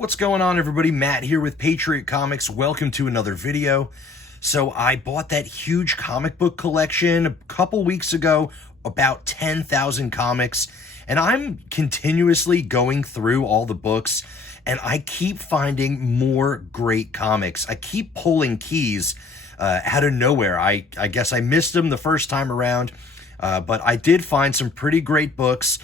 What's going on, everybody? Matt here with Patriot Comics. Welcome to another video. So I bought that huge comic book collection a couple weeks ago, about 10,000 comics, and I'm continuously going through all the books, and I keep finding more great comics. I keep pulling keys out of nowhere. I guess I missed them the first time around. But I did find some pretty great books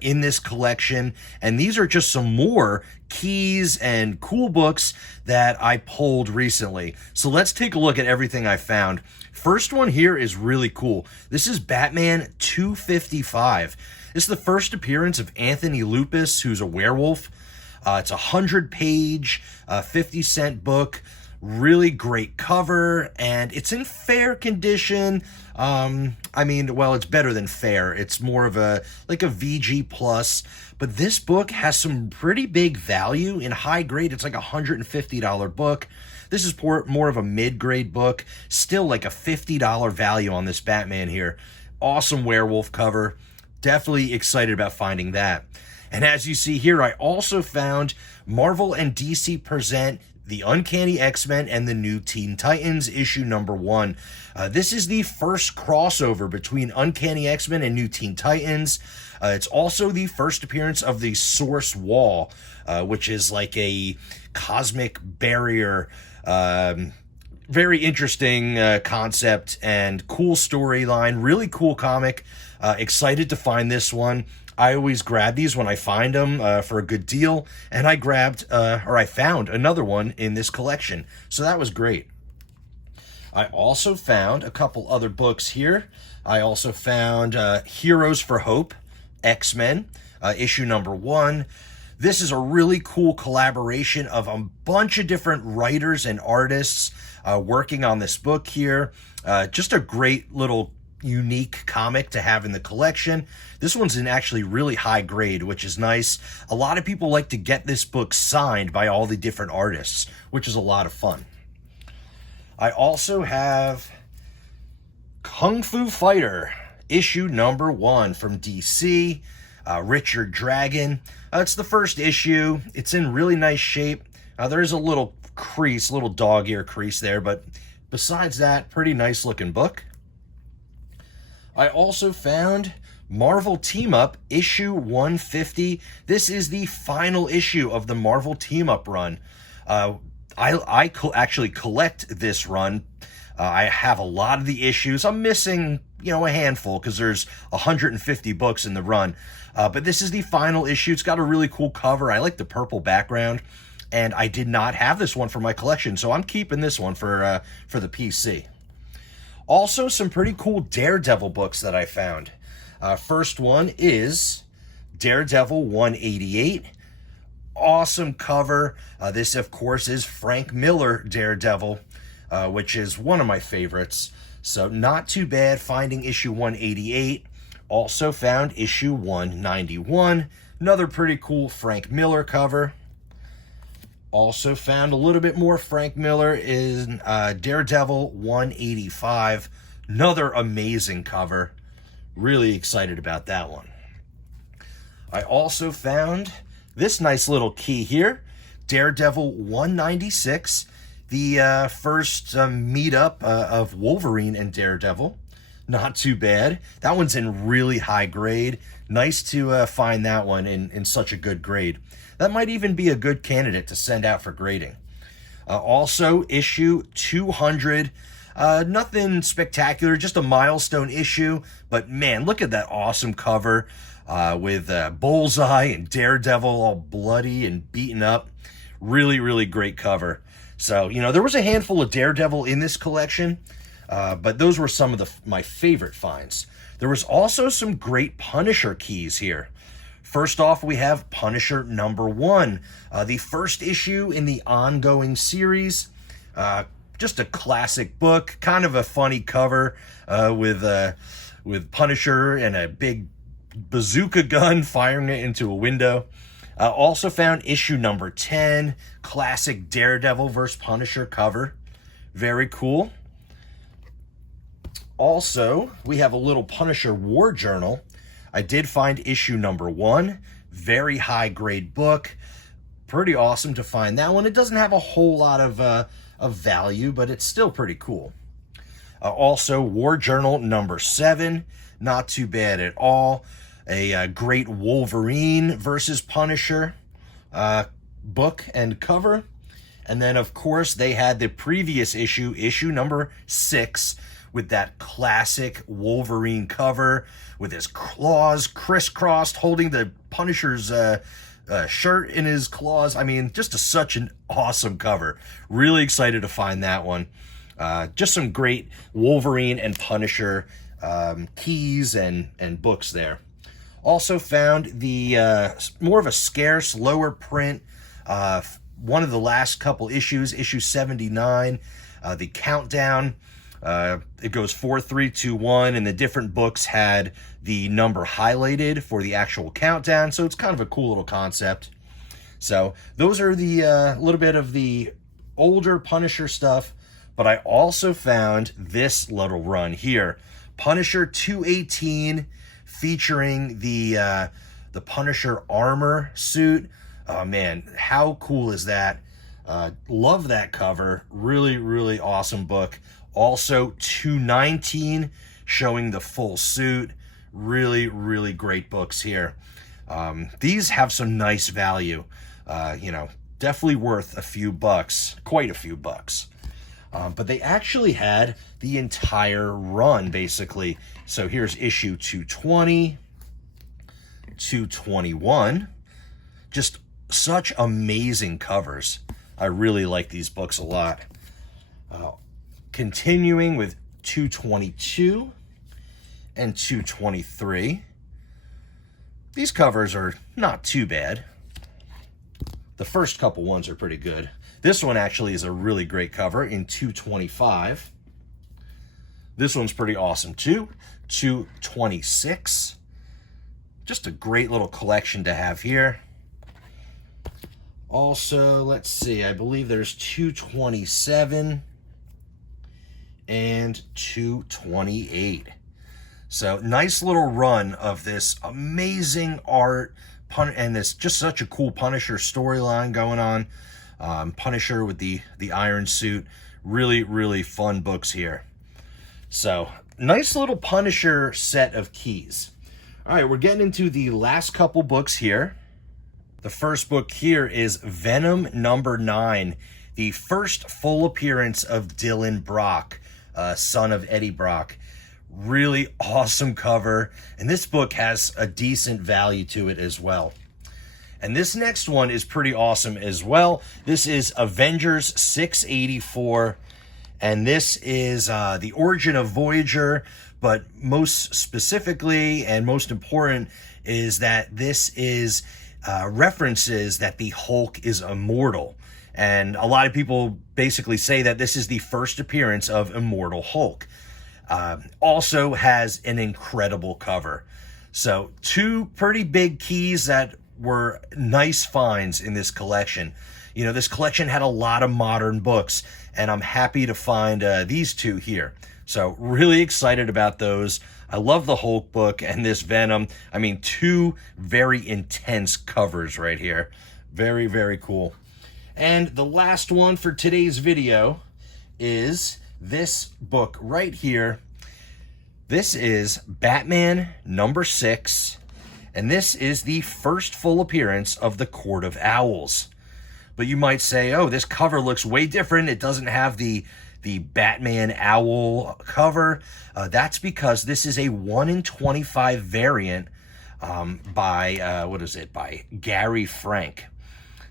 in this collection, and these are just some more keys and cool books that I pulled recently. So let's take a look at everything I found. First one here is really cool. This is Batman 255. This is the first appearance of Anthony Lupus, who's a werewolf. It's a 100-page, 50-cent book. Really great cover, and it's in fair condition. Well, it's better than fair. It's more of a VG plus, but this book has some pretty big value in high grade. It's like a $150 book. This is more of a mid-grade book. Still like a $50 value on this Batman here. Awesome werewolf cover. Definitely excited about finding that. And as you see here, I also found Marvel and DC present The Uncanny X-Men and the New Teen Titans, issue number 1. This is the first crossover between Uncanny X-Men and New Teen Titans. It's also the first appearance of the Source Wall, which is like a cosmic barrier. Very interesting concept and cool storyline. Really cool comic. Excited to find this one. I always grab these when I find them for a good deal, and I found another one in this collection, so that was great. I also found a couple other books here. I also found Heroes for Hope, X-Men, issue number 1. This is a really cool collaboration of a bunch of different writers and artists working on this book here. Just a great little unique comic to have in the collection. This one's in actually really high grade, which is nice. A lot of people like to get this book signed by all the different artists, which is a lot of fun. I also have Kung Fu Fighter, issue number 1 from DC, Richard Dragon. It's the first issue. It's in really nice shape. There's a little crease, little dog ear crease there, but besides that, pretty nice looking book. I also found Marvel Team Up, issue 150. This is the final issue of the Marvel Team Up run. I actually collect this run. I have a lot of the issues. I'm missing, a handful because there's 150 books in the run. But this is the final issue. It's got a really cool cover. I like the purple background, and I did not have this one for my collection, so I'm keeping this one for the PC. Also, some pretty cool Daredevil books that I found. First one is Daredevil 188. Awesome cover. This, of course, is Frank Miller Daredevil, which is one of my favorites. So not too bad finding issue 188. Also found issue 191. Another pretty cool Frank Miller cover. Also found a little bit more Frank Miller in Daredevil 185. Another amazing cover. Really excited about that one. I also found this nice little key here, Daredevil 196, the first meetup of Wolverine and Daredevil. Not too bad. That one's in really high grade. Nice to find that one in such a good grade. That might even be a good candidate to send out for grading. Also, issue 200. Nothing spectacular, just a milestone issue. But man, look at that awesome cover with Bullseye and Daredevil all bloody and beaten up. Really, really great cover. So, there was a handful of Daredevil in this collection, but those were some of my favorite finds. There was also some great Punisher keys here. First off, we have Punisher number 1, the first issue in the ongoing series. Just a classic book, kind of a funny cover with Punisher and a big bazooka gun firing it into a window. Also found issue number 10, classic Daredevil vs. Punisher cover. Very cool. Also, we have a little Punisher War Journal. I did find issue number 1, very high grade book. pretty awesome to find that one. It doesn't have a whole lot of value, but it's still pretty cool. Also, War Journal number 7, not too bad at all. A great Wolverine versus Punisher book and cover. And then, of course, they had the previous issue, issue number 6, with that classic Wolverine cover with his claws crisscrossed, holding the Punisher's shirt in his claws. I mean, just such an awesome cover. Really excited to find that one. Just some great Wolverine and Punisher keys and books there. Also found the more of a scarce, lower print, one of the last couple issues, issue 79, the countdown. It goes 4, 3, 2, 1, and the different books had the number highlighted for the actual countdown, so it's kind of a cool little concept. So those are the little bit of the older Punisher stuff, but I also found this little run here, Punisher 218, featuring the Punisher armor suit. Oh man, how cool is that? Love that cover. Really, really awesome book. Also 219, showing the full suit. Really, really great books here. These have some nice value. You know, definitely worth a few bucks, quite a few bucks. But they actually had the entire run, basically. So here's issue 220, 221. Just such amazing covers. I really like these books a lot. Continuing with 222 and 223. These covers are not too bad. The first couple ones are pretty good. This one actually is a really great cover in 225. This one's pretty awesome too. 226. Just a great little collection to have here. Also, let's see, I believe there's 227 and 228. So nice little run of this amazing art and this just such a cool Punisher storyline going on. Punisher with the iron suit. Really, really fun books here. So nice little Punisher set of keys. All right, we're getting into the last couple books here. The first book here is Venom number 9, the first full appearance of Dylan Brock, son of Eddie Brock. Really awesome cover, and this book has a decent value to it as well. And this next one is pretty awesome as well. This is Avengers 684, and this is the origin of Voyager, but most specifically and most important is that this is references that the Hulk is immortal. And a lot of people basically say that this is the first appearance of Immortal Hulk. Also has an incredible cover. So 2 pretty big keys that were nice finds in this collection. You know, this collection had a lot of modern books, and I'm happy to find these 2 here. So really excited about those. I love the Hulk book and this Venom. I mean, 2 very intense covers right here. Very, very cool. And the last one for today's video is this book right here. This is Batman number 6, and this is the first full appearance of the Court of Owls. But you might say, oh, this cover looks way different. It doesn't have the Batman owl cover. That's because this is a 1 in 25 variant by Gary Frank.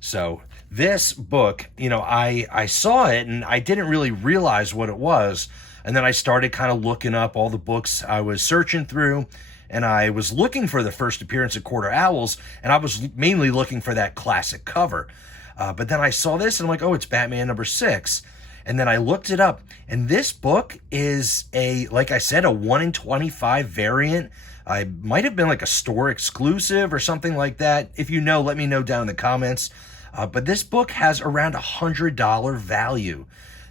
So this book, you know, I saw it and I didn't really realize what it was. And then I started kind of looking up all the books I was searching through, and I was looking for the first appearance of Court of Owls, and I was mainly looking for that classic cover. But then I saw this and I'm like, oh, it's Batman number 6. And then I looked it up, and this book is like I said, a 1 in 25 variant. I might have been like a store exclusive or something like that. If you know, let me know down in the comments. But this book has around $100 value.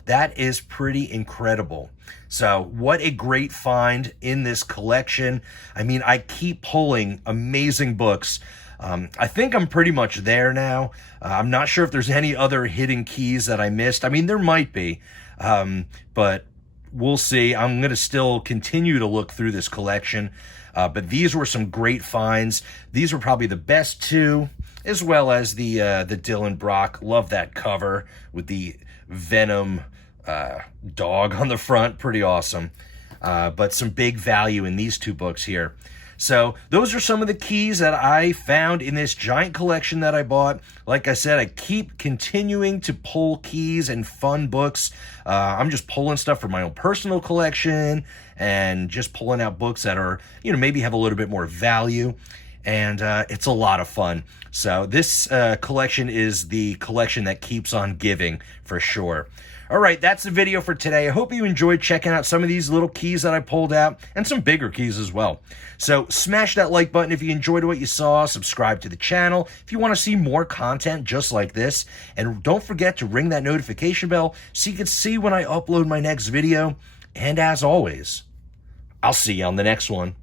That is pretty incredible. So what a great find in this collection. I mean, I keep pulling amazing books. I think I'm pretty much there now. I'm not sure if there's any other hidden keys that I missed. I mean, there might be, but we'll see. I'm going to still continue to look through this collection, but these were some great finds. These were probably the best two, as well as the Dylan Brock. Love that cover with the Venom dog on the front. Pretty awesome. But some big value in these two books here. So those are some of the keys that I found in this giant collection that I bought. Like I said, I keep continuing to pull keys and fun books. I'm just pulling stuff from my own personal collection and just pulling out books that are, maybe have a little bit more value. And it's a lot of fun. So this collection is the collection that keeps on giving for sure. All right, that's the video for today. I hope you enjoyed checking out some of these little keys that I pulled out and some bigger keys as well. So smash that like button if you enjoyed what you saw. Subscribe to the channel if you want to see more content just like this. And don't forget to ring that notification bell so you can see when I upload my next video. And as always, I'll see you on the next one.